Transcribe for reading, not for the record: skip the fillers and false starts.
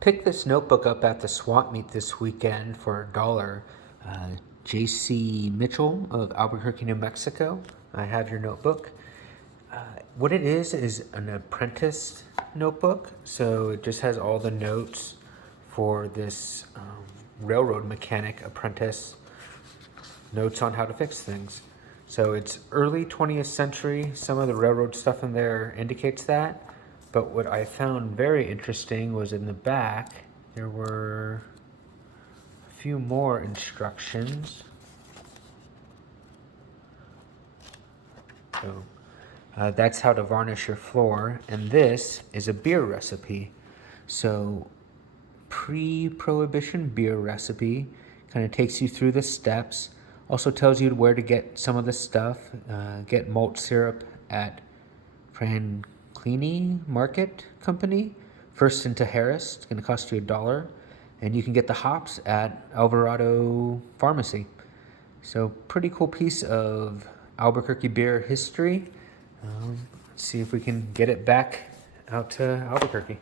Picked this notebook up at the swap meet this weekend for $1. J.C. Mitchell of Albuquerque, New Mexico. I have your notebook. What it is an apprentice notebook. So it just has all the notes for this railroad mechanic apprentice, notes on how to fix things. So it's early 20th century. Some of the railroad stuff in there indicates that. But what I found very interesting was in the back, there were a few more instructions. So that's how to varnish your floor. And this is a beer recipe. So pre-prohibition beer recipe, kind of takes you through the steps. Also tells you where to get some of the stuff. Get malt syrup at Franklini Market Company. First into Harris, it's going to cost you $1. And you can get the hops at Alvarado Pharmacy. So pretty cool piece of Albuquerque beer history. Let's see if we can get it back out to Albuquerque.